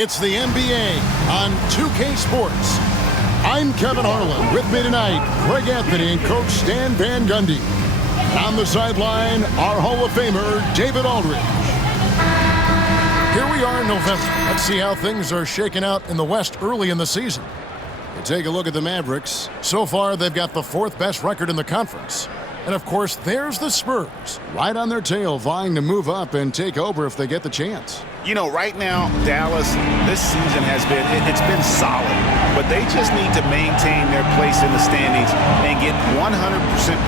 It's the NBA on 2K Sports. I'm Kevin Harlan. With me tonight, Greg Anthony and Coach Stan Van Gundy. On the sideline, our Hall of Famer, David Aldridge. Here we are in November. Let's see how things are shaking out in the West early in the season. We take a look at the Mavericks. So far, they've got the fourth best record in the conference. And, of course, there's the Spurs, right on their tail, vying to move up and take over if they get the chance. You know, right now, Dallas, this season has been, it's been solid. But they just need to maintain their place in the standings and get 100%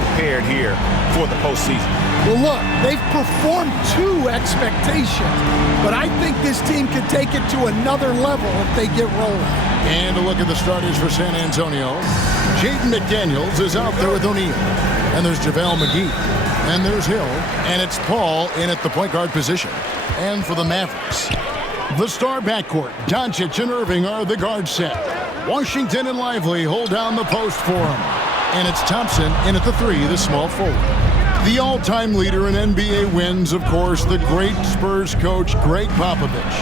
prepared here for the postseason. Well, look, they've performed to expectations. But I think this team can take it to another level if they get rolling. And a look at the starters for San Antonio. Jaden McDaniels is out there with O'Neal. And there's JaVale McGee. And there's Hill. And it's Paul in at the point guard position. And for the Mavericks, the star backcourt, Doncic and Irving are the guard set. Washington and Lively hold down the post for him. And it's Thompson in at the three, the small forward. The all-time leader in NBA wins, of course, the great Spurs coach, Greg Popovich.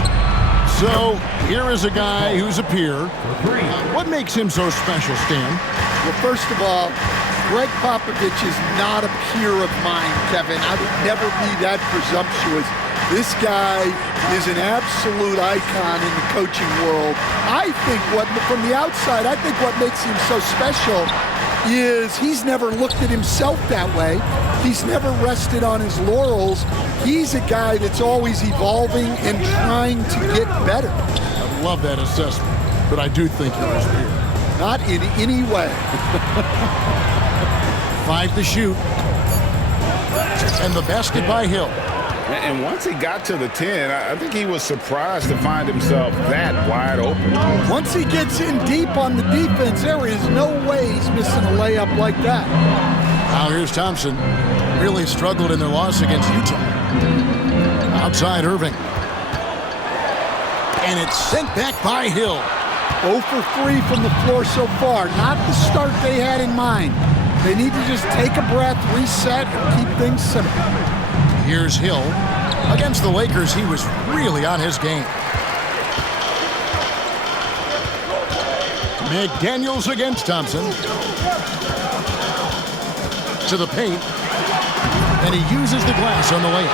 So, here is a guy who's a peer. What makes him so special, Stan? Well, first of all, Greg Popovich is not a peer of mine, Kevin. I would never be that presumptuous. This guy is an absolute icon in the coaching world. I think from the outside, I think what makes him so special is he's never looked at himself that way. He's never rested on his laurels. He's a guy that's always evolving and trying to get better. I love that assessment, but I do think you're his peer. Not in any way. 5 to shoot. And the basket by Hill. And once he got to the 10, I think he was surprised to find himself that wide open. Once he gets in deep on the defense, there is no way he's missing a layup like that. Now here's Thompson. Really struggled in their loss against Utah. Outside Irving. And it's sent back by Hill. 0 for 3 from the floor so far. Not the start they had in mind. They need to just take a breath, reset, and keep things simple. Here's Hill. Against the Lakers, he was really on his game. McDaniels against Thompson. To the paint. And he uses the glass on the layup.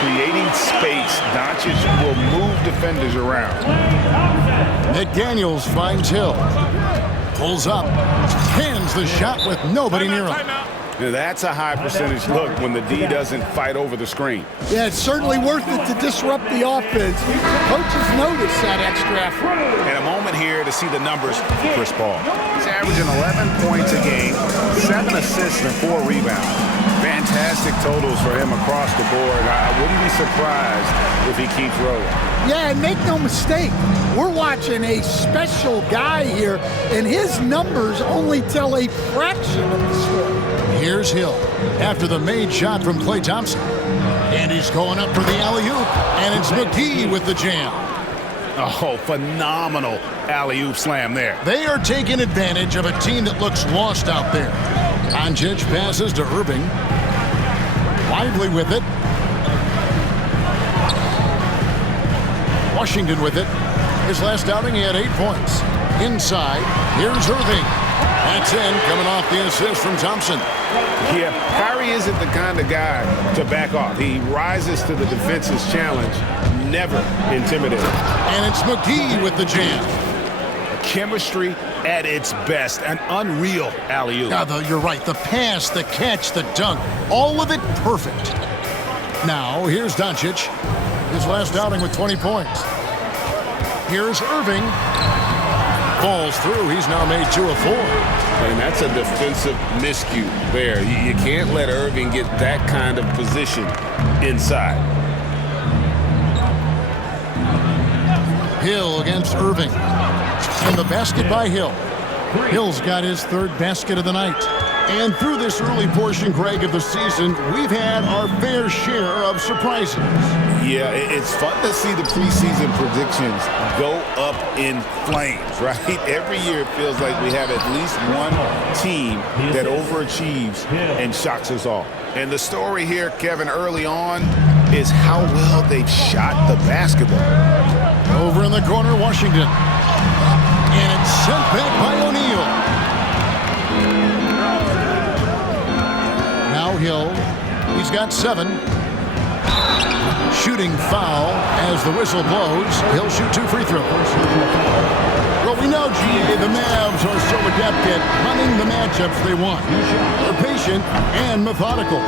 Creating space, Doncic will move defenders around. McDaniels finds Hill. Pulls up. Hands the shot with nobody near him. Now that's a high percentage look when the D doesn't fight over the screen. Yeah, it's certainly worth it to disrupt the offense. Coaches notice that extra effort. And a moment here to see the numbers for Chris Paul. He's averaging 11 points a game, 7 assists and 4 rebounds. Fantastic totals for him across the board. I wouldn't be surprised if he keeps rolling. Yeah, and make no mistake, we're watching a special guy here, and his numbers only tell a fraction of the story. Here's Hill after the made shot from Klay Thompson. And he's going up for the alley-oop, and it's McGee with the jam. Oh, phenomenal alley-oop slam there. They are taking advantage of a team that looks lost out there. Doncic passes to Irving. Lively with it. Washington with it. His last outing, he had 8 points. Inside, here's Irving. That's in, coming off the assist from Thompson. Yeah, Kyrie isn't the kind of guy to back off. He rises to the defense's challenge, never intimidated. And it's McGee with the jam. Chemistry at its best, an unreal alley-oop. You're right, the pass, the catch, the dunk, all of it perfect. Now, here's Doncic, his last outing with 20 points. Here's Irving. Falls through, he's now made 2 of 4. And that's a defensive miscue there. You can't let Irving get that kind of position inside. Hill against Irving. And the basket by Hill. Hill's got his 3rd basket of the night. And through this early portion, Greg, of the season, we've had our fair share of surprises. Yeah, it's fun to see the preseason predictions go up in flames, right? Every year it feels like we have at least one team that overachieves and shocks us all. And the story here, Kevin, early on is how well they've shot the basketball. Over in the the corner, Washington. And it's sent back by O'Neal. Now Hill. He's got 7. Shooting foul as the whistle blows. He'll shoot 2 free throws. Well, we know, GA, the Mavs are so adept at running the matchups they want. They're patient and methodical.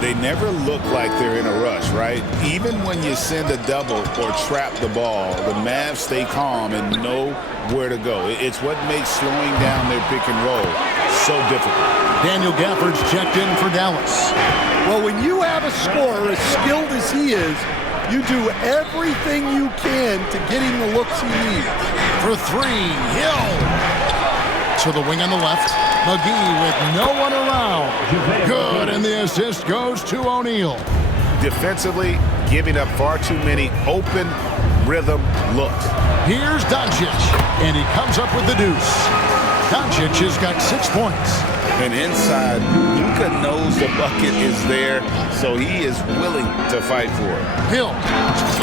They never look like they're in a rush, right? Even when you send a double or trap the ball, the Mavs stay calm and know where to go. It's what makes slowing down their pick and roll so difficult. Daniel Gafford's checked in for Dallas. Well, when you have a scorer as skilled as he is, you do everything you can to get him the looks he needs. For 3, Hill. To the wing on the left. McGee with no one around. Good, and the assist goes to O'Neal. Defensively, giving up far too many open rhythm looks. Here's Doncic, and he comes up with the deuce. Doncic has got 6 points. And inside, Luka knows the bucket is there, so he is willing to fight for it. Hill,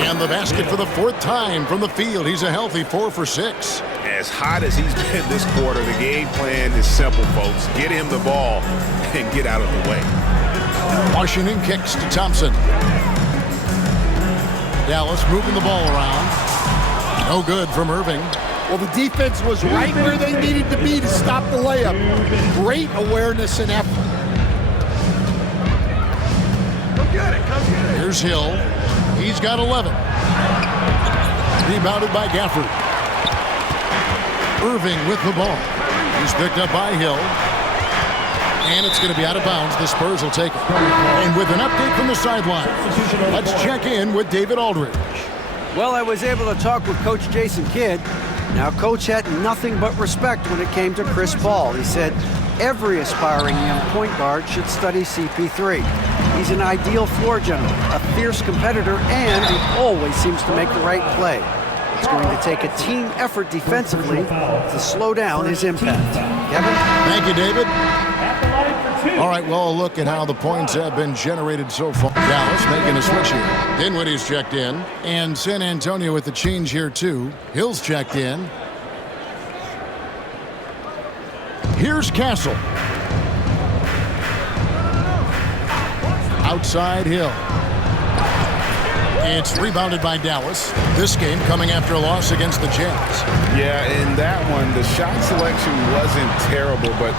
and the basket for the 4th time from the field. He's a healthy 4 for 6. As hot as he's been this quarter, the game plan is simple, folks. Get him the ball and get out of the way. Washington kicks to Thompson. Dallas moving the ball around. No good from Irving. Well, the defense was right where they needed to be to stop the layup. Great awareness and effort. Here's Hill. He's got 11. Rebounded by Gafford. Irving with the ball. He's picked up by Hill. And it's going to be out of bounds. The Spurs will take it. And with an update from the sideline, let's check in with David Aldridge. Well, I was able to talk with Coach Jason Kidd. Now, Coach had nothing but respect when it came to Chris Paul. He said every aspiring young point guard should study CP3. He's an ideal floor general, a fierce competitor, and he always seems to make the right play. It's going to take a team effort defensively to slow down his impact. Kevin? Thank you, David. All right, well, a look at how the points have been generated so far. Dallas making a switch here. Dinwiddie's checked in. And San Antonio with the change here, too. Hill's checked in. Here's Castle. Outside Hill. It's rebounded by Dallas. This game coming after a loss against the Jazz. Yeah, in that one, the shot selection wasn't terrible, but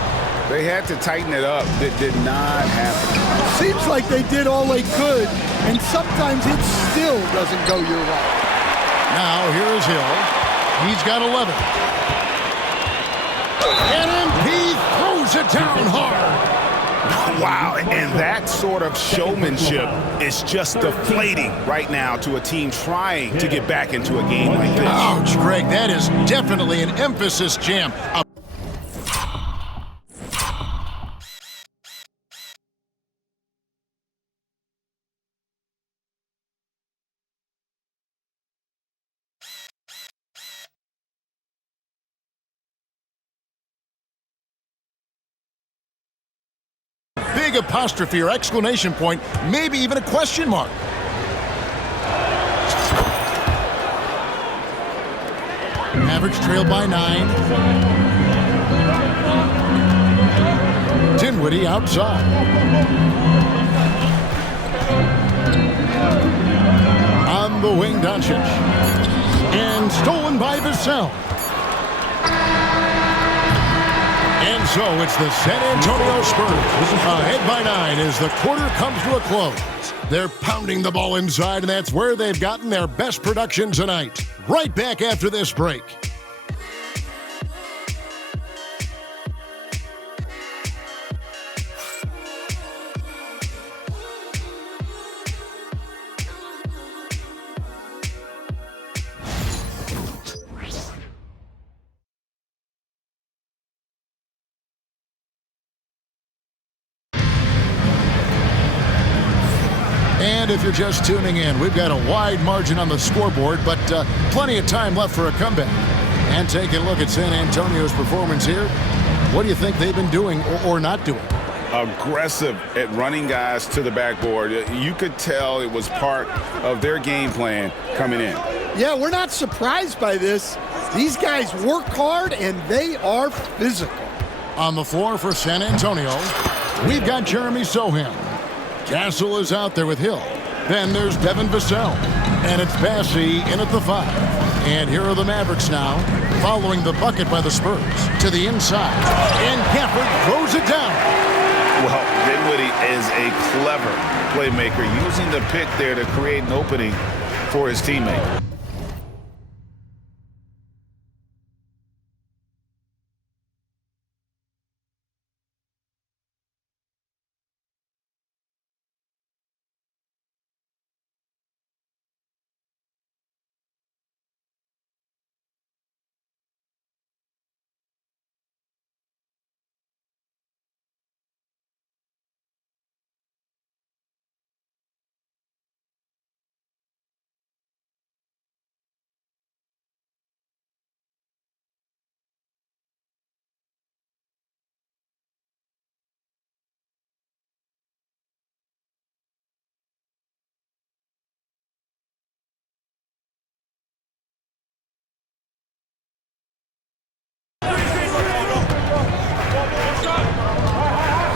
they had to tighten it up. That did not happen. Seems like they did all they could, and sometimes it still doesn't go your way. Now, here is Hill. He's got 11. And MP throws it down hard. Wow, and that sort of showmanship is just deflating right now to a team trying to get back into a game like this. Ouch, Greg, that is definitely an emphasis jam. Big apostrophe or exclamation point, maybe even a question mark. Mavericks trail by 9. Dinwiddie outside. On the wing, Doncic. And stolen by Vassell. And so it's the San Antonio Spurs ahead by 9 as the quarter comes to a close. They're pounding the ball inside, and that's where they've gotten their best production tonight. Right back after this break. And if you're just tuning in, we've got a wide margin on the scoreboard, but plenty of time left for a comeback. And taking a look at San Antonio's performance here, what do you think they've been doing or not doing? Aggressive at running guys to the backboard. You could tell it was part of their game plan coming in. Yeah, we're not surprised by this. These guys work hard, and they are physical. On the floor for San Antonio, we've got Jeremy Sohan. Castle is out there with Hill. Then there's Devin Vassell. And it's Bassey in at the 5. And here are the Mavericks now, following the bucket by the Spurs to the inside. And Gafford throws it down. Well, Dinwiddie is a clever playmaker, using the pick there to create an opening for his teammate.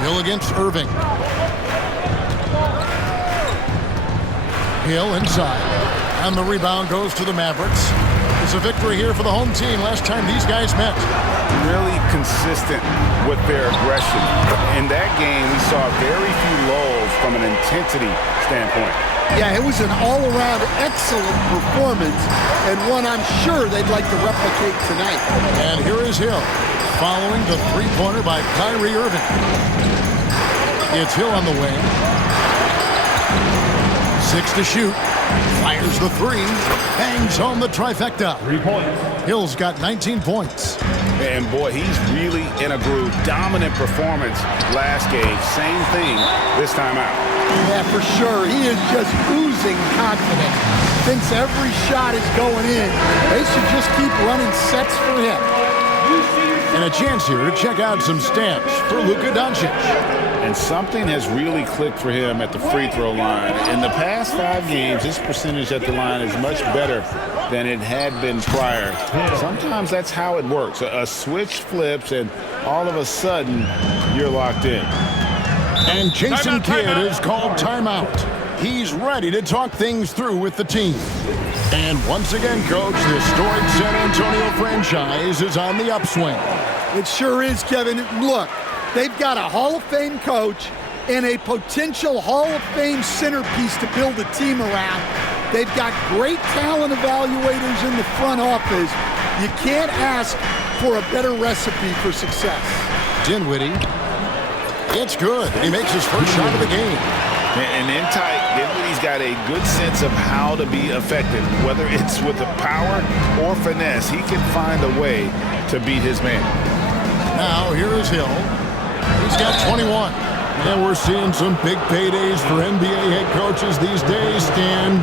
Hill against Irving. Hill inside. And the rebound goes to the Mavericks. It's a victory here for the home team last time these guys met. Really consistent with their aggression. In that game, we saw very few lulls from an intensity standpoint. Yeah, it was an all-around excellent performance, and one I'm sure they'd like to replicate tonight. And here is Hill, following the three-pointer by Kyrie Irving. It's Hill on the wing. 6 to shoot. Fires the 3. Hangs home the trifecta. 3 points. Hill's got 19 points. And boy, he's really in a groove. Dominant performance last game. Same thing this time out. Yeah, for sure. He is just oozing confidence. Thinks every shot is going in. They should just keep running sets for him. And a chance here to check out some stats for Luka Doncic. And something has really clicked for him at the free throw line. In the past 5 games, his percentage at the line is much better than it had been prior. Sometimes that's how it works. A switch flips, and all of a sudden, you're locked in. And Jason Kidd is called timeout. He's ready to talk things through with the team. And once again, Coach, the historic San Antonio franchise is on the upswing. It sure is, Kevin. Look, they've got a Hall of Fame coach and a potential Hall of Fame centerpiece to build a team around. They've got great talent evaluators in the front office. You can't ask for a better recipe for success. Dinwiddie. It's good. He makes his first shot of the game. And in tight, Dinwiddie's got a good sense of how to be effective. Whether it's with the power or finesse, he can find a way to beat his man. Now, here is Hill. He's got 21. And we're seeing some big paydays for NBA head coaches these days, Stan.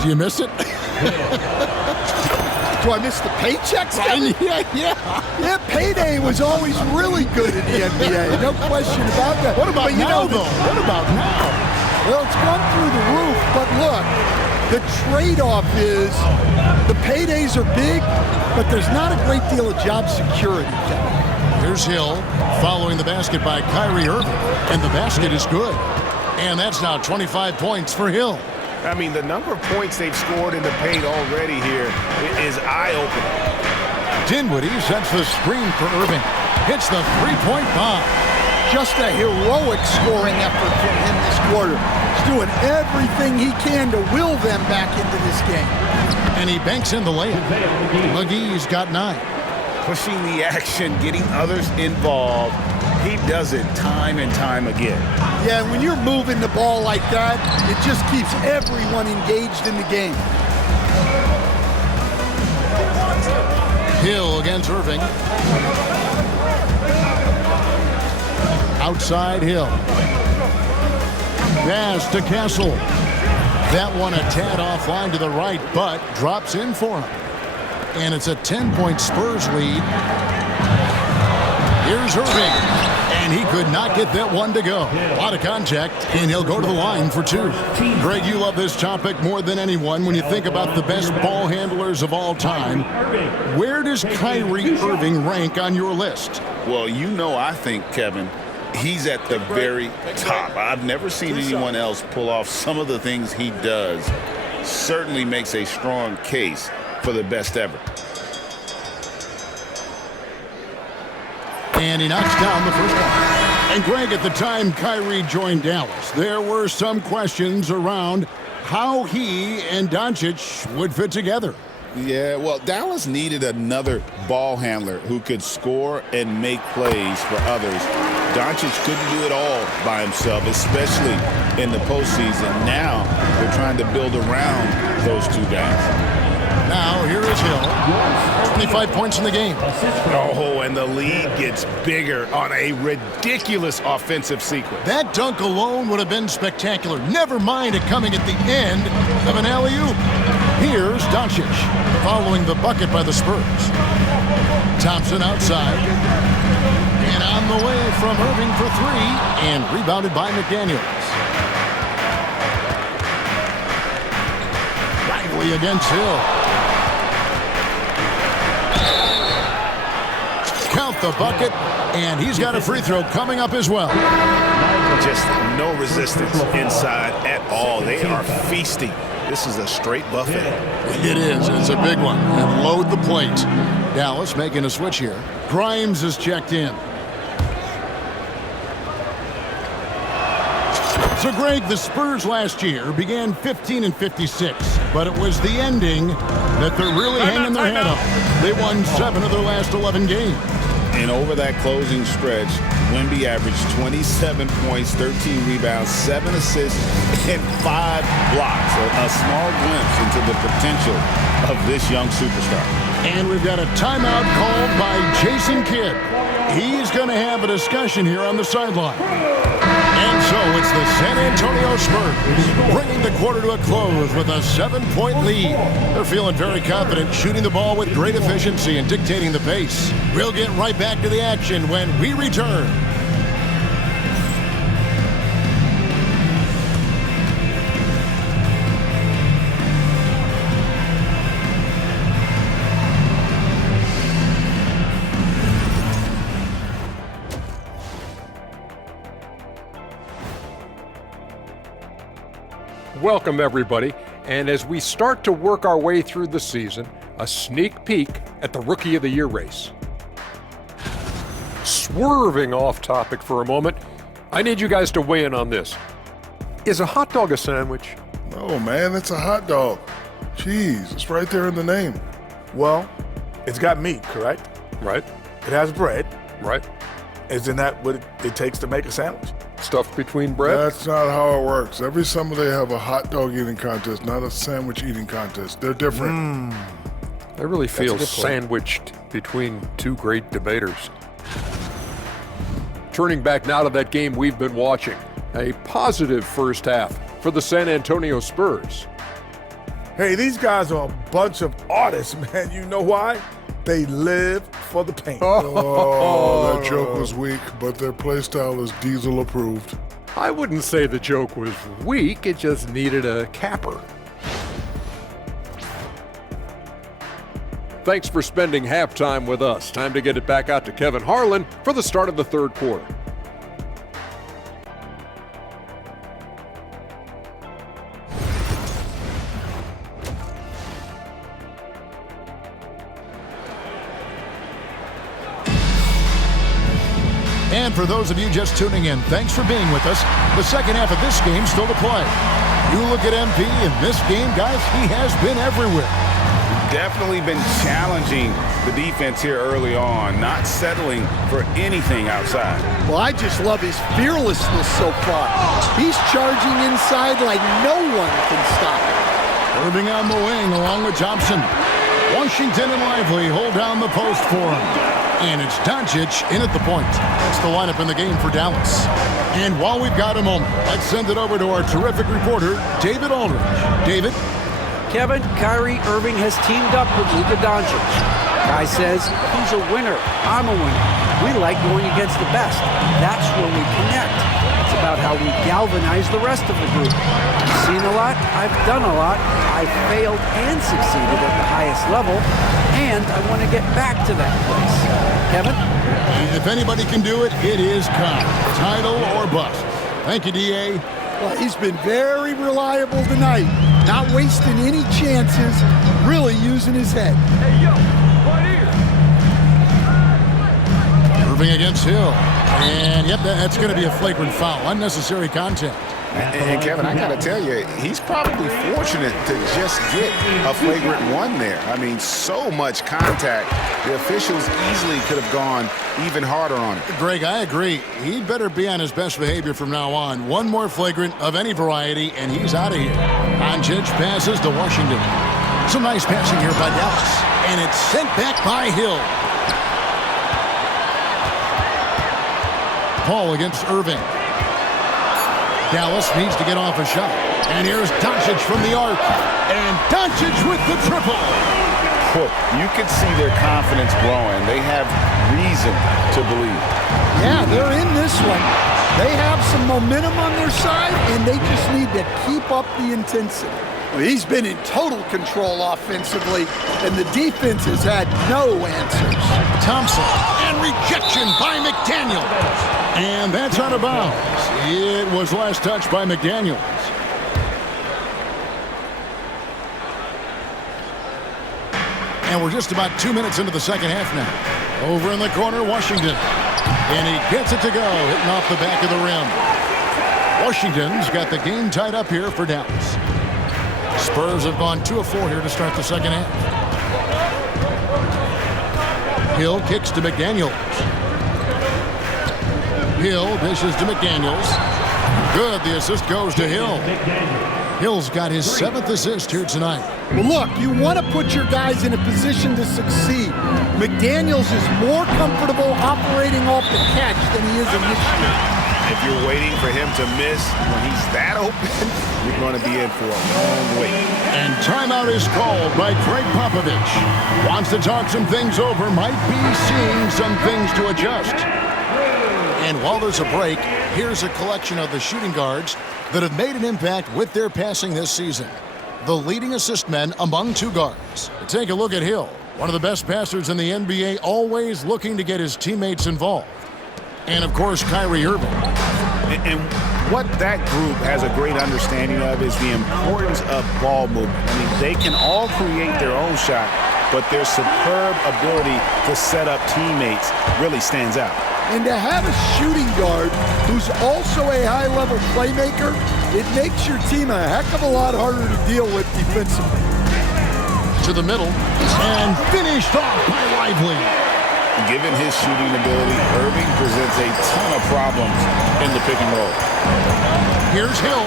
Do you miss it? Do I miss the paychecks, Kevin? Yeah, payday was always really good in the NBA. No question about that. What about now, though? What about now? Well, it's gone through the roof, but look, the trade-off is the paydays are big, but there's not a great deal of job security, Kevin. Here's Hill following the basket by Kyrie Irving, and the basket is good. And that's now 25 points for Hill. I mean, the number of points they've scored in the paint already here is eye-opening. Dinwiddie sets the screen for Irving. Hits the three-point bomb. Just a heroic scoring effort from him this quarter. He's doing everything he can to will them back into this game. And he banks in the layup. McGee's got 9. Pushing the action, getting others involved. He does it time and time again. Yeah, when you're moving the ball like that, it just keeps everyone engaged in the game. Hill against Irving. Outside Hill. Pass to Castle. That one a tad offline to the right, but drops in for him. And it's a 10-point Spurs lead. Here's Irving, and he could not get that one to go. A lot of contact, and he'll go to the line for two. Greg, you love this topic more than anyone when you think about the best ball handlers of all time. Where does Kyrie Irving rank on your list? Well, I think, Kevin, he's at the very top. I've never seen anyone else pull off some of the things he does. Certainly makes a strong case for the best ever. And he knocks down the first one. And Greg, at the time Kyrie joined Dallas, there were some questions around how he and Doncic would fit together. Yeah, well, Dallas needed another ball handler who could score and make plays for others. Doncic couldn't do it all by himself, especially in the postseason. Now they're trying to build around those two guys. Now, here is Hill. 25 points in the game. Oh, and the lead gets bigger on a ridiculous offensive sequence. That dunk alone would have been spectacular. Never mind it coming at the end of an alley-oop. Here's Doncic following the bucket by the Spurs. Thompson outside. And on the way from Irving for three. And rebounded by McDaniels. Lively against Hill. Count the bucket, and he's got a free throw coming up as well. Just no resistance inside at all. They are feasting. This is a straight buffet. It is. It's a big one. And load the plate. Dallas making a switch here. Grimes is checked in. So, Greg, the Spurs last year began 15-56, but it was the ending that they're really hanging their head up. They won 7 of their last 11 games. And over that closing stretch, Wemby averaged 27 points, 13 rebounds, 7 assists, and 5 blocks. A small glimpse into the potential of this young superstar. And we've got a timeout called by Jason Kidd. He's going to have a discussion here on the sideline. And so it's the San Antonio Spurs bringing the quarter to a close with a 7-point lead. They're feeling very confident, shooting the ball with great efficiency and dictating the pace. We'll get right back to the action when we return. Welcome, everybody. And as we start to work our way through the season, a sneak peek at the Rookie of the Year race. Swerving off topic for a moment, I need you guys to weigh in on this. Is a hot dog a sandwich? No, man, it's a hot dog. Cheese, it's right there in the name. Well, it's got meat, correct? Right. It has bread. Right. Isn't that what it takes to make a sandwich? Stuffed between bread? That's not how it works. Every summer they have a hot dog eating contest, not a sandwich eating contest. They're different. I really feel sandwiched between two great debaters. Turning back now to that game we've been watching. A positive first half for the San Antonio Spurs. Hey, these guys are a bunch of artists, man. You know why? They live for the paint. Oh, that joke was weak, but their play style is Diesel approved. I wouldn't say the joke was weak, it just needed a capper. Thanks for spending halftime with us. Time to get it back out to Kevin Harlan for the start of the third quarter. And for those of you just tuning in, thanks for being with us. The second half of this game still to play. You look at MP in this game, guys, he has been everywhere. Definitely been challenging the defense here early on, not settling for anything outside. Well, I just love his fearlessness so far. He's charging inside like no one can stop him. Irving on the wing along with Thompson. Washington and Lively hold down the post for him. And it's Doncic in at the point. That's the lineup in the game for Dallas. And while we've got a moment, let's send it over to our terrific reporter, David Aldridge. David? Kevin, Kyrie Irving has teamed up with Luka Doncic. Guy says he's a winner. I'm a winner. We like going against the best. That's where we connect. It's about how we galvanize the rest of the group. I've seen a lot. I've done a lot. I've failed and succeeded at the highest level, and I want to get back to that place. Kevin? If anybody can do it, it is Kyle. Title or bust. Thank you, D.A. Well, he's been very reliable tonight. Not wasting any chances, really using his head. Hey, yo, right here. Irving against Hill. And, yep, that's going to be a flagrant foul. Unnecessary contact. And Kevin, I got to tell you, he's probably fortunate to just get a flagrant one there. I mean, so much contact. The officials easily could have gone even harder on it. Greg, I agree. He'd better be on his best behavior from now on. One more flagrant of any variety, and he's out of here. Doncic passes to Washington. Some nice passing here by Dallas. And it's sent back by Hill. Paul against Irving. Dallas needs to get off a shot. And here's Doncic from the arc. And Doncic with the triple. You can see their confidence growing. They have reason to believe. Yeah, they're in this one. They have some momentum on their side, and they just need to keep up the intensity. Well, he's been in total control offensively, and the defense has had no answers. Thompson, and rejection by McDaniels. And that's out of bounds. It was last touched by McDaniels. And we're just about 2 minutes into the second half now. Over in the corner, Washington. And he gets it to go, hitting off the back of the rim. Washington's got the game tied up here for Dallas. Spurs have gone 2 of 4 here to start the second half. Hill kicks to McDaniels. Hill dishes to McDaniels. Good, the assist goes to Hill. Hill's got his 7th assist here tonight. Well, look, you want to put your guys in a position to succeed. McDaniels is more comfortable operating off the catch than he is initiating. If you're waiting for him to miss when he's that open, you're going to be in for a long wait. And timeout is called by Greg Popovich. Wants to talk some things over, might be seeing some things to adjust. And while there's a break, here's a collection of the shooting guards that have made an impact with their passing this season. The leading assist men among 2 guards. Take a look at Hill, one of the best passers in the NBA, always looking to get his teammates involved. And, of course, Kyrie Irving. And what that group has a great understanding of is the importance of ball movement. I mean, they can all create their own shot, but their superb ability to set up teammates really stands out. And to have a shooting guard who's also a high-level playmaker, it makes your team a heck of a lot harder to deal with defensively. To the middle, and finished off by Lively. Given his shooting ability, Irving presents a ton of problems in the pick and roll. Here's Hill.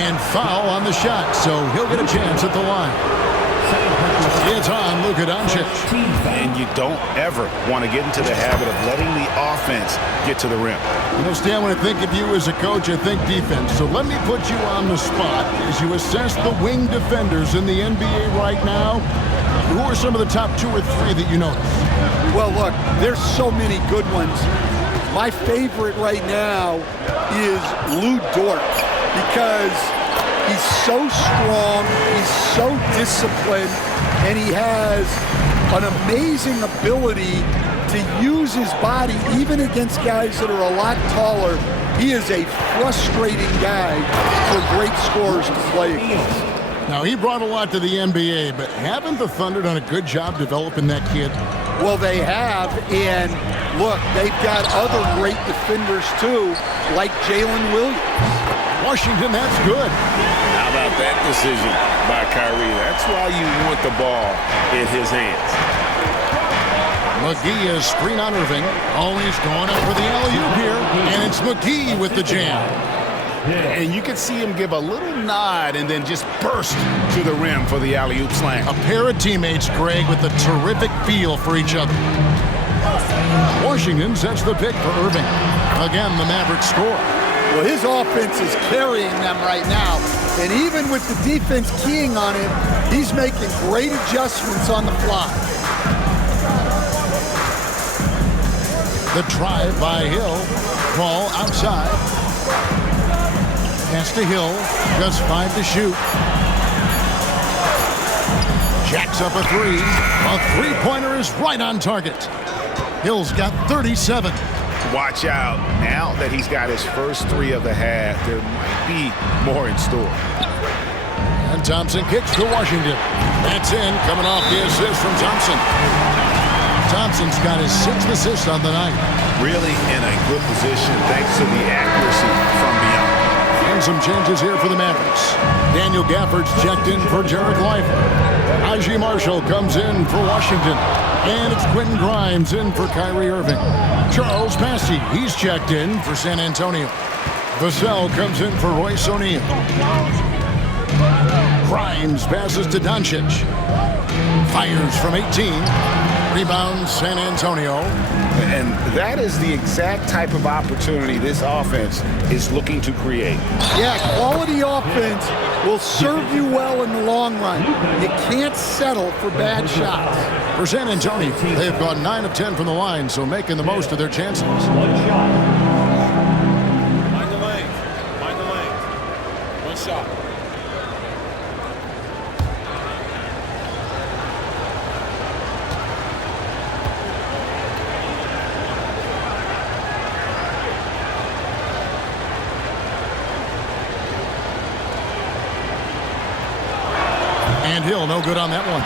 And foul on the shot, so he'll get a chance at the line. It's on Luka Doncic. And you don't ever want to get into the habit of letting the offense get to the rim. You know, Stan, when I think of you as a coach, I think defense. So let me put you on the spot as you assess the wing defenders in the NBA right now. Who are some of the top 2 or 3 that you notice? Well, look, there's so many good ones. My favorite right now is Lou Dort because he's so strong, he's so disciplined, and he has an amazing ability to use his body even against guys that are a lot taller. He is a frustrating guy for great scorers to play against. Now, he brought a lot to the NBA, but haven't the Thunder done a good job developing that kid? Well, they have, and look, they've got other great defenders too, like Jalen Williams. Washington, that's good. How about that decision by Kyrie? That's why you want the ball in his hands. McGee is screen on Irving. Oh, he's going up for the alley-oop here, and it's McGee with the jam. And you can see him give a little nod and then just burst to the rim for the alley-oop slam. A pair of teammates, Greg, with a terrific feel for each other. Washington sets the pick for Irving. Again, the Mavericks score. Well, his offense is carrying them right now. And even with the defense keying on him, he's making great adjustments on the fly. The drive by Hill. Ball outside. Pass to Hill. Just 5 to shoot. Jacks up a 3. A three-pointer is right on target. Hill's got 37. Watch out. Now that he's got his first 3 of the half, there might be more in store. And Thompson kicks to Washington. That's in, coming off the assist from Thompson. Thompson's got his 6th assist on the night. Really in a good position thanks to the accuracy from beyond. And some changes here for the Mavericks. Daniel Gafford's checked in for Jarek Lively. Aji Marshall comes in for Washington. And it's Quentin Grimes in for Kyrie Irving. Charles Passy, he's checked in for San Antonio. Vassell comes in for Royce O'Neal. Grimes passes to Doncic. Fires from 18. Rebounds San Antonio. And that is the exact type of opportunity this offense is looking to create. Yeah, quality offense will serve you well in the long run. You can't settle for bad shots. For San Antonio, they've gone 9 of 10 from the line, so making the most of their chances. Mind the lane. Mind the lane. One shot. And Hill, no good on that one.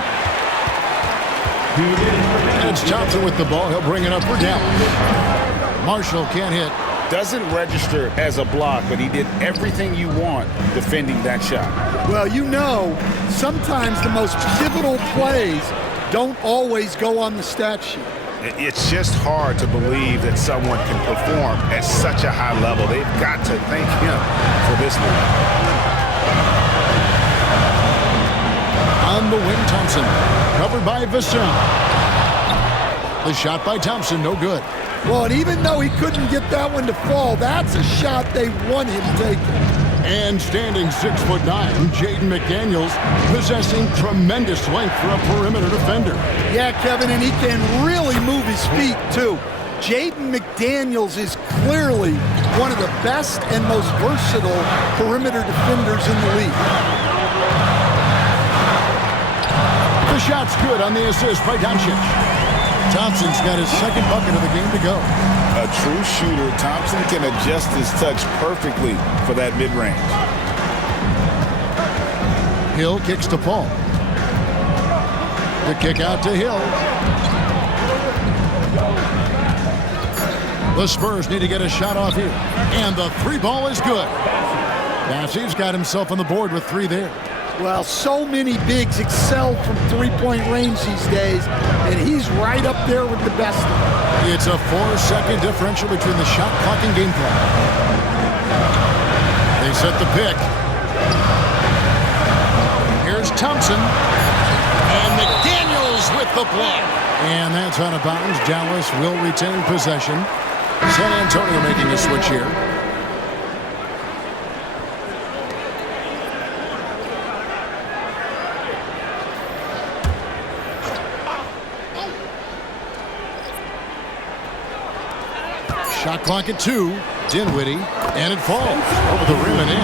And it's Thompson with the ball. He'll bring it up for Dallas. Marshall can't hit. Doesn't register as a block, but he did everything you want defending that shot. Well, you know, sometimes the most pivotal plays don't always go on the stat sheet. It's just hard to believe that someone can perform at such a high level. They've got to thank him for this move. On the wing, Thompson. Covered by Vassell. The shot by Thompson, no good. Well, and even though he couldn't get that one to fall, that's a shot they want him taking. And standing 6'9", Jaden McDaniels, possessing tremendous length for a perimeter defender. Yeah, Kevin, and he can really move his feet, too. Jaden McDaniels is clearly one of the best and most versatile perimeter defenders in the league. The shot's good on the assist by Doncic. Thompson's got his 2nd bucket of the game to go. A true shooter, Thompson can adjust his touch perfectly for that mid-range. Hill kicks to Paul. The kick out to Hill. The Spurs need to get a shot off here. And the 3-ball is good. Bassey's got himself on the board with 3 there. Well, so many bigs excel from three-point range these days, and he's right up there with the best of them. It's a 4-second differential between the shot clock and game clock. They set the pick. Here's Thompson. And McDaniels with the block. And that's out of bounds. Dallas will retain possession. San Antonio making a switch here. Shot clock at 2. Dinwiddie, and it falls over the rim and in.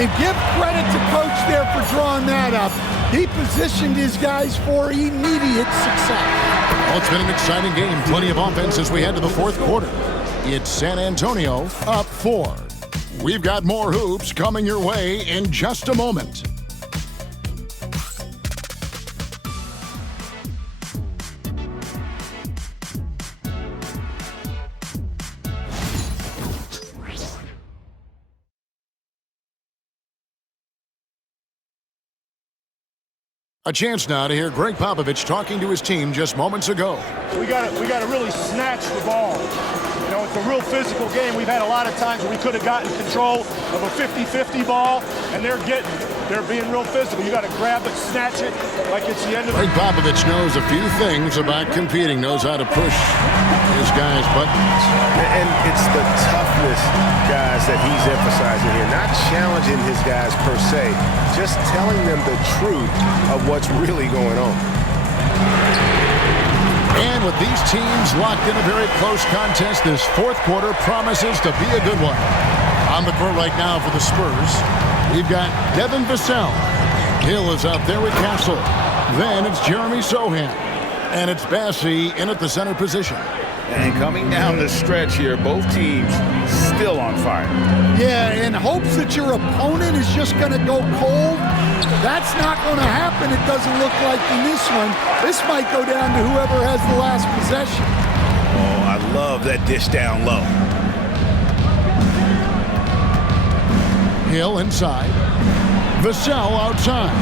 And give credit to Coach there for drawing that up. He positioned his guys for immediate success. Well, it's been an exciting game. Plenty of offense as we head to the 4th quarter. It's San Antonio up 4. We've got more hoops coming your way in just a moment. A chance now to hear Greg Popovich talking to his team just moments ago. We got to really snatch the ball. You know, it's a real physical game. We've had a lot of times where we could have gotten control of a 50-50 ball, and they're being real physical. You got to grab it, snatch it, like it's the end of the... Greg Popovich knows a few things about competing, knows how to push his guys' buttons. And it's the toughness, guys, that he's emphasizing here. Not challenging his guys per se, just telling them the truth of what's really going on. And with these teams locked in a very close contest, this fourth quarter promises to be a good one. On the court right now for the Spurs, we've got Devin Vassell. Hill is out there with Castle. Then it's Jeremy Sohan. And it's Bassey in at the center position. And coming down the stretch here, both teams still on fire. Yeah, in hopes that your opponent is just going to go cold. That's not going to happen, it doesn't look like in this one. This might go down to whoever has the last possession. Oh, I love that dish down low. Hill inside. Vassell outside.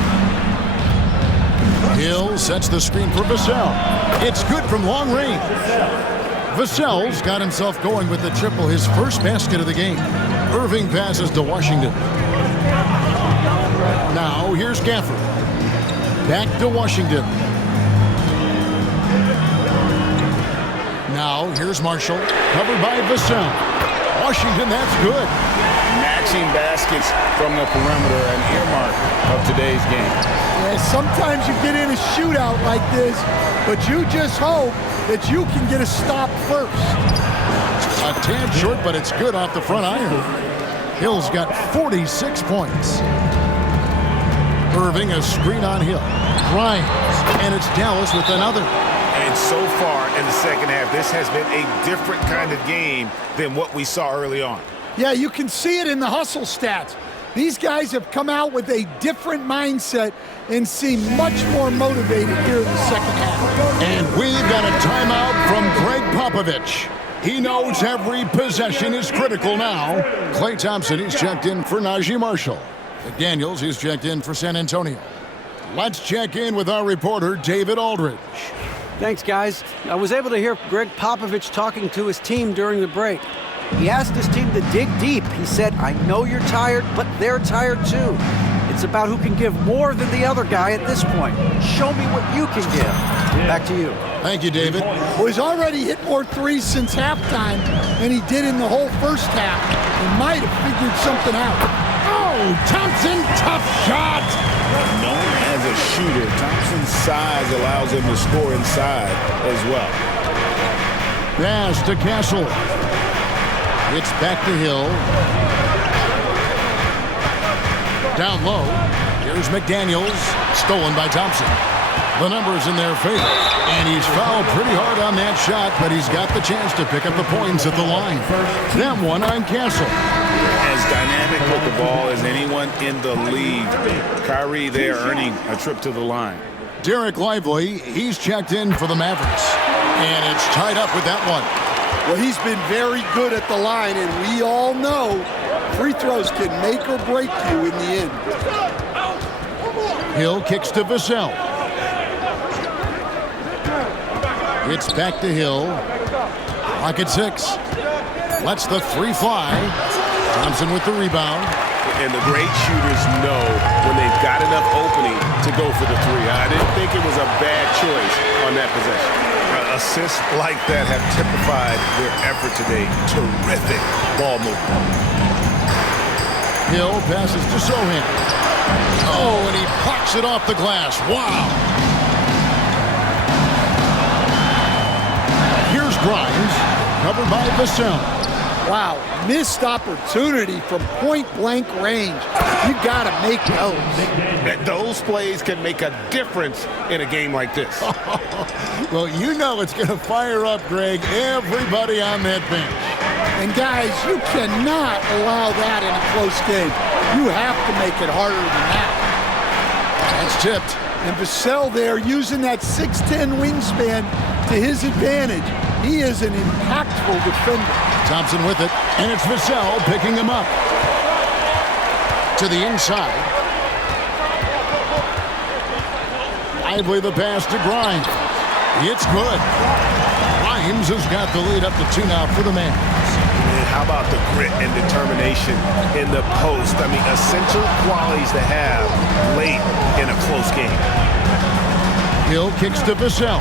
Hill sets the screen for Vassell. It's good from long range. Vassell's got himself going with the triple, his first basket of the game. Irving passes to Washington. Now here's Gafford. Back to Washington. Now here's Marshall. Covered by Vassell. Washington, that's good. Matching baskets from the perimeter, an earmark of today's game. Yeah, sometimes you get in a shootout like this, but you just hope that you can get a stop first. A tad short, but it's good off the front iron. Hill's got 46 points. Irving, a screen on Hill. Grimes, and it's Dallas with another. And so far in the second half, this has been a different kind of game than what we saw early on. Yeah, you can see it in the hustle stats. These guys have come out with a different mindset and seem much more motivated here in the second half. And we've got a timeout from Greg Popovich. He knows every possession is critical now. Klay Thompson, he's checked in for Najee Marshall. McDaniels, he's checked in for San Antonio. Let's check in with our reporter, David Aldridge. Thanks, guys. I was able to hear Greg Popovich talking to his team during the break. He asked his team to dig deep. He said, I know you're tired, but they're tired too. It's about who can give more than the other guy at this point. Show me what you can give. Back to you. Thank you, David. Well, he's already hit more threes since halftime than he did in the whole first half. He might have figured something out. Oh, Thompson, tough shot. Known as a shooter, Thompson's size allows him to score inside as well. Pass to Castle. It's back to Hill. Down low. Here's McDaniels. Stolen by Thompson. The numbers in their favor. And he's fouled pretty hard on that shot, but he's got the chance to pick up the points at the line. Them one on Castle. As dynamic with the ball as anyone in the league. Kyrie there earning a trip to the line. Derek Lively, he's checked in for the Mavericks. And it's tied up with that one. Well, he's been very good at the line, and we all know free throws can make or break you in the end. Hill kicks to Vassell. It's back to Hill. Pocket 6. Lets the three fly. Thompson with the rebound. And the great shooters know when they've got enough opening to go for the three. I didn't think it was a bad choice on that possession. Assists like that have typified their effort today. Terrific ball movement. Hill passes to Sohan. Oh, and he pucks it off the glass. Wow. Here's Grimes, covered by Vassell. Wow, missed opportunity from point-blank range. You got to make those. Those plays can make a difference in a game like this. Well, you know it's going to fire up, Greg, everybody on that bench. And, guys, you cannot allow that in a close game. You have to make it harder than that. That's tipped. And Vassell there using that 6'10 wingspan to his advantage. He is an impactful defender. Thompson with it, and it's Vassell picking him up. To the inside. Lively the pass to Grimes. It's good. Grimes has got the lead up to 2 now for the man. And how about the grit and determination in the post? I mean, essential qualities to have late in a close game. Hill kicks to Vassell.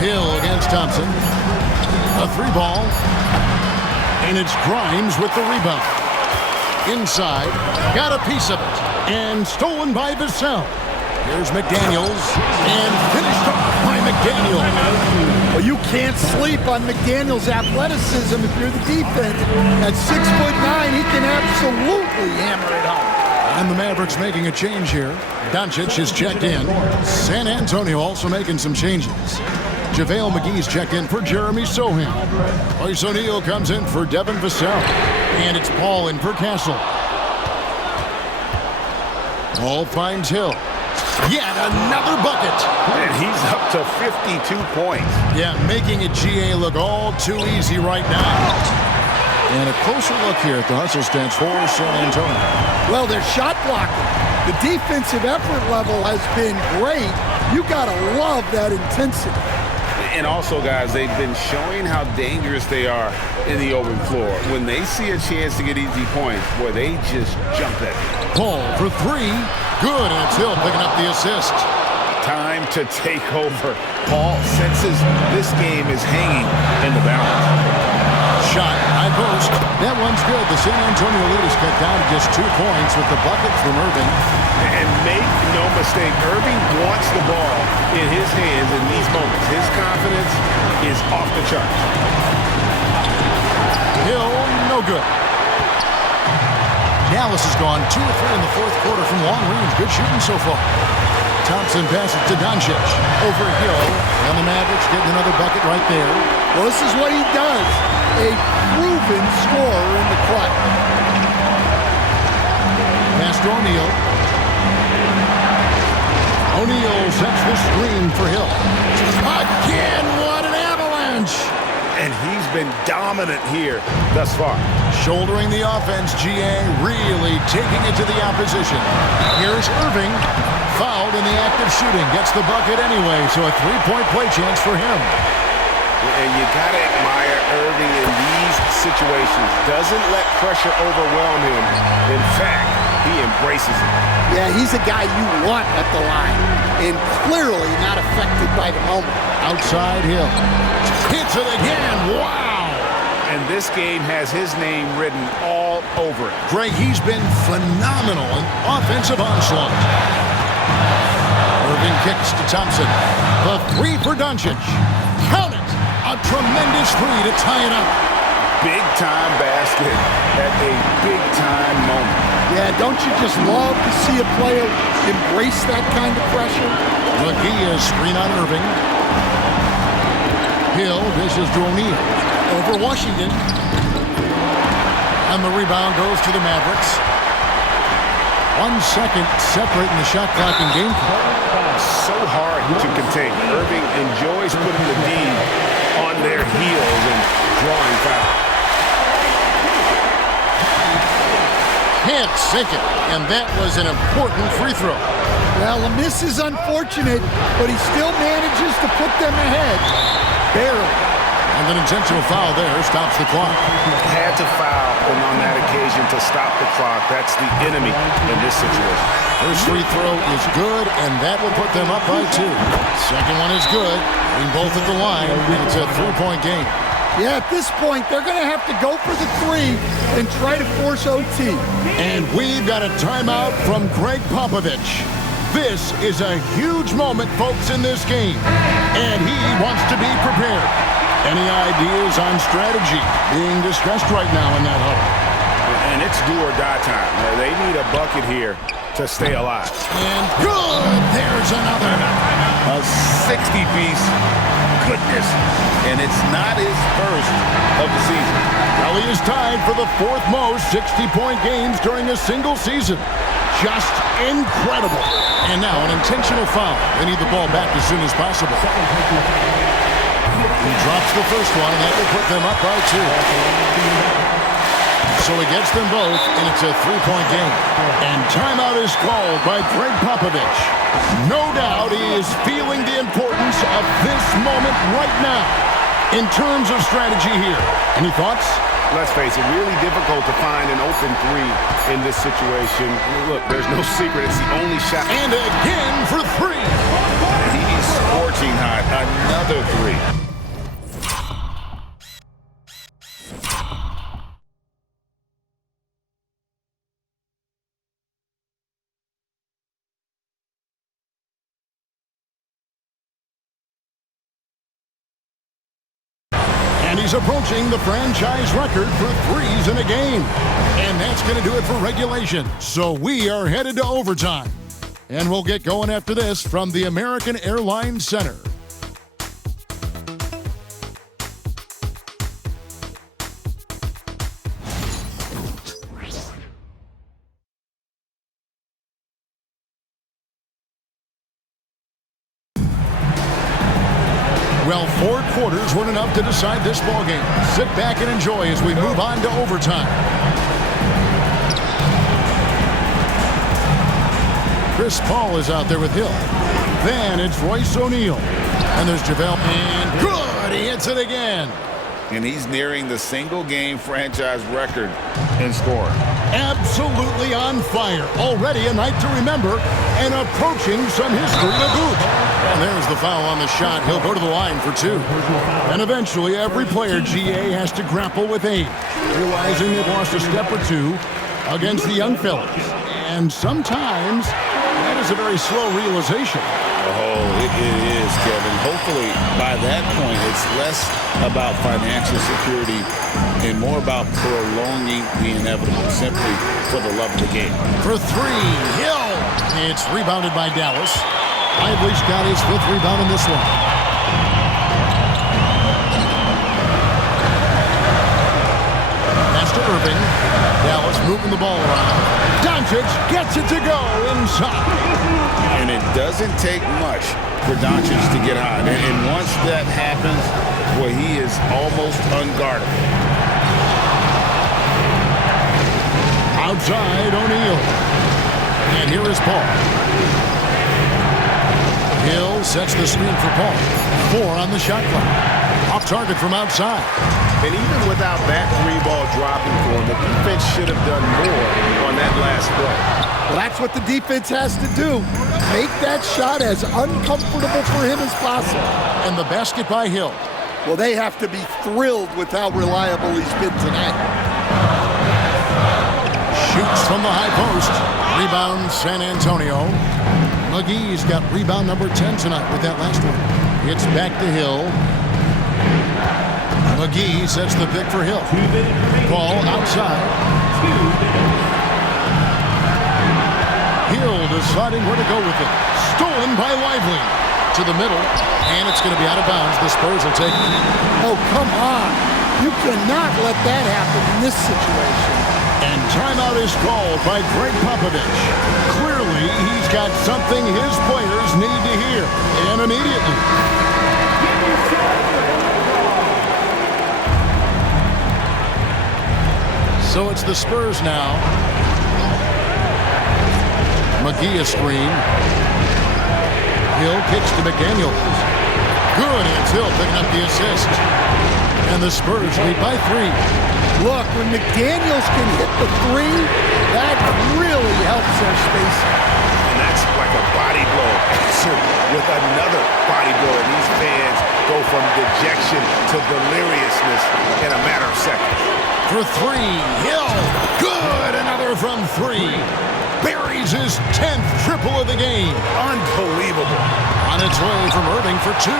Hill against Thompson. A 3-ball. And it's Grimes with the rebound. Inside. Got a piece of it. And stolen by Vassell. Here's McDaniels, and finished off by McDaniels. Well, you can't sleep on McDaniels' athleticism if you're the defense. At 6'9", he can absolutely hammer it home. And the Mavericks making a change here. Doncic is checked in. San Antonio also making some changes. JaVale McGee's checked in for Jeremy Sohan. Royce O'Neal comes in for Devin Vassell. And it's Paul in for Castle. Paul finds Hill. Yet another bucket. And he's up to 52 points. Yeah, making it GA look all too easy right now. And a closer look here at the hustle stats for San Antonio. Well, they're shot blocking. The defensive effort level has been great. You got to love that intensity. And also, guys, they've been showing how dangerous they are in the open floor. When they see a chance to get easy points, boy, they just jump at it. Paul for three. Good, and it's Hill picking up the assist. Time to take over. Paul senses this game is hanging in the balance. Shot, high post. That one's good. The San Antonio lead is cut down to just 2 points with the bucket from Irving. And make no mistake, Irving wants the ball in his hands in these moments. His confidence is off the charts. Hill, no good. Dallas has gone 2 of 3 in the fourth quarter from long range. Good shooting so far. Thompson passes to Doncic. Over Hill. And the Mavericks getting another bucket right there. Well, this is what he does. A proven scorer in the clutch. Pass to O'Neal. O'Neal sets the screen for Hill. Again, what an avalanche! And he's been dominant here thus far. Shouldering the offense, GA really taking it to the opposition. Here's Irving. Fouled in the act of shooting. Gets the bucket anyway, so a 3-point play chance for him. And you got to admire Irving in these situations. Doesn't let pressure overwhelm him. In fact, he embraces it. Yeah, he's a guy you want at the line. And clearly not affected by the moment. Outside Hill. Hits it again. Wow. And this game has his name written all over it. Greg, he's been phenomenal in offensive onslaught. Irving kicks to Thompson. The three for Doncic. Count it. A tremendous three to tie it up. Big-time basket at a big-time moment. Yeah, don't you just love to see a player embrace that kind of pressure? McGee is screen on Irving. Hill dishes to O'Neal. Over Washington. And the rebound goes to the Mavericks. 1 second separating the shot clock and game clock. So hard to contain. Irving enjoys putting the D on their heels and drawing foul. Can't sink it, and that was an important free throw. Well, the miss is unfortunate, but he still manages to put them ahead. Barely. And an intentional foul there stops the clock. Had to foul and on that occasion to stop the clock. That's the enemy in this situation. First free throw is good, and that will put them up by 2. Second one is good. Bring both at the line, and it's a 3-point game. Yeah, at this point, they're going to have to go for the 3 and try to force OT. And we've got a timeout from Greg Popovich. This is a huge moment, folks, in this game, and he wants to be prepared. Any ideas on strategy being discussed right now in that huddle? And it's do or die time. They need a bucket here to stay alive. And good! There's another. A 60-piece. Goodness. And it's not his first of the season. Well, he is tied for the 4th most 60-point games during a single season. Just incredible. And now an intentional foul. They need the ball back as soon as possible. He drops the first one, and that will put them up by 2. So he gets them both, and it's a 3-point game. And timeout is called by Greg Popovich. No doubt he is feeling the importance of this moment right now in terms of strategy here. Any thoughts? Let's face it, really difficult to find an open 3 in this situation. Look, there's no secret. It's the only shot. And again for 3. He's scorching hot. Another 3. He's approaching the franchise record for threes in a game. And that's going to do it for regulation. So we are headed to overtime. And we'll get going after this from the American Airlines Center. Well, 4 quarters weren't enough to decide this ballgame. Sit back and enjoy as we move on to overtime. Chris Paul is out there with Hill. Then it's Royce O'Neal. And there's JaVale. And good! He hits it again. And he's nearing the single-game franchise record in scoring. Absolutely on fire. Already a night to remember and approaching some history to boot. And there's the foul on the shot. He'll go to the line for 2. And eventually every player, GA, has to grapple with age, realizing they've lost a step or 2 against the young fellas. And sometimes that is a very slow realization. Oh, it is, Kevin. Hopefully, by that point, it's less about financial security and more about prolonging the inevitable, simply for the love of the game. For 3, Hill. It's rebounded by Dallas. Lively's got his 5th rebound in this one. Pass to Irving. Dallas moving the ball around. Doncic gets it to go inside. And it doesn't take much for Doncic to get hot. And once that happens, well, he is almost unguardable. Outside, O'Neal. And here is Paul. Hill sets the screen for Paul. 4 on the shot clock. Off target from outside. And even without that 3-ball dropping for him, the defense should have done more on that last play. Well, that's what the defense has to do. Make that shot as uncomfortable for him as possible. And the basket by Hill. Well, they have to be thrilled with how reliable he's been tonight. Shoots from the high post. Rebound San Antonio. McGee's got rebound number 10 tonight with that last one. It's back to Hill. McGee sets the pick for Hill. Ball outside. Hill deciding where to go with it. Stolen by Lively. To the middle, and it's going to be out of bounds. The Spurs will take it. Oh, come on. You cannot let that happen in this situation. And timeout is called by Greg Popovich. Clearly, he's got something his players need to hear, and immediately. So it's the Spurs now. McGee a screen. Hill kicks to McDaniels. Good, it's Hill picking up the assist. And the Spurs lead by 3. Look, when McDaniels can hit the 3, that really helps their spacing. And that's like a body blow answered with another body blow. And these fans go from dejection to deliriousness in a matter of seconds. For 3, Hill. Good, another from 3. Buries his 10th triple of the game. Unbelievable. On its way from Irving for 2.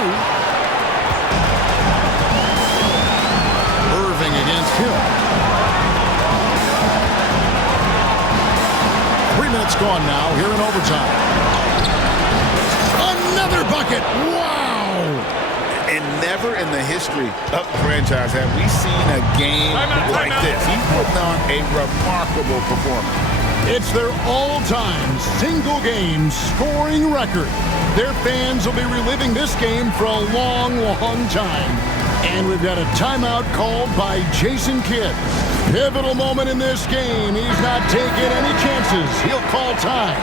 Irving against Hill. 3 minutes gone now here in overtime. Another bucket. Wow. And never in the history of the franchise have we seen a game like this. He put on a remarkable performance. It's their all-time single-game scoring record. Their fans will be reliving this game for a long, long time. And we've got a timeout called by Jason Kidd. Pivotal moment in this game. He's not taking any chances. He'll call time.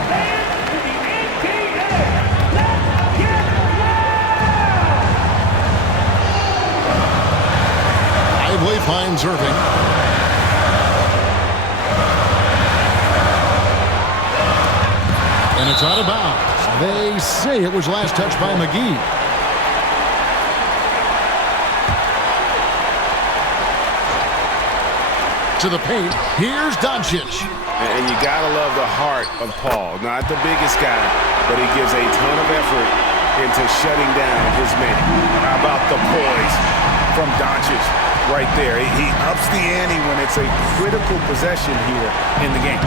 Lively finds Irving. And it's out of bounds. They say it was last touched by McGee. To the paint. Here's Doncic. And you got to love the heart of Paul. Not the biggest guy, but he gives a ton of effort into shutting down his man. How about the poise from Doncic? right there. He ups the ante when it's a critical possession here in the game.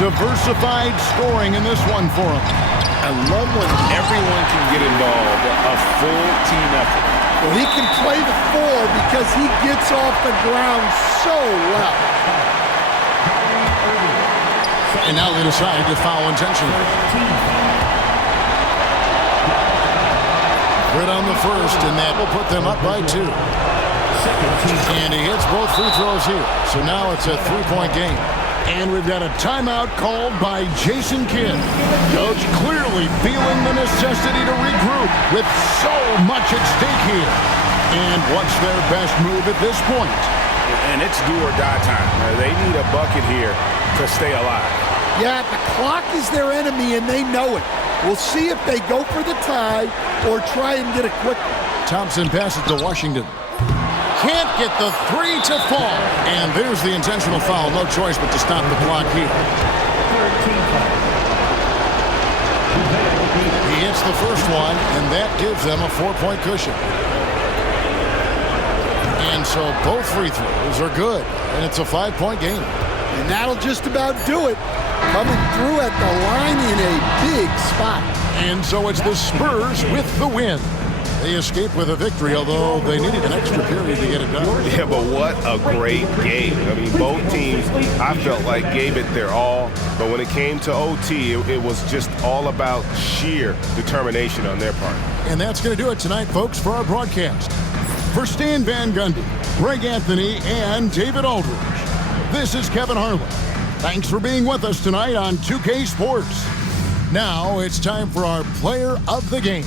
Diversified scoring in this one for him. I love when everyone can get involved, a full team effort. Well, he can play the 4 because he gets off the ground so well. And now they decide to foul intentionally. Good on the first, and that will put them up by 2. And he hits both free throws here. So now it's a 3-point game. And we've got a timeout called by Jason Kidd. Coach clearly feeling the necessity to regroup with so much at stake here. And what's their best move at this point? And it's do or die time. They need a bucket here to stay alive. Yeah, the clock is their enemy, and they know it. We'll see if they go for the tie or try and get it quickly. Thompson passes to Washington. Can't get the 3 to fall. And there's the intentional foul. No choice but to stop the clock here. He hits the first one, and that gives them a 4-point cushion. And so both free throws are good, and it's a 5-point game. And that'll just about do it. Coming through at the line in a big spot. And so it's the Spurs with the win. They escaped with a victory, although they needed an extra period to get it done. Yeah, but what a great game. I mean, both teams, I felt like, gave it their all. But when it came to OT, it was just all about sheer determination on their part. And that's going to do it tonight, folks, for our broadcast. For Stan Van Gundy, Greg Anthony, and David Aldridge, this is Kevin Harlan. Thanks for being with us tonight on 2K Sports. Now it's time for our player of the game.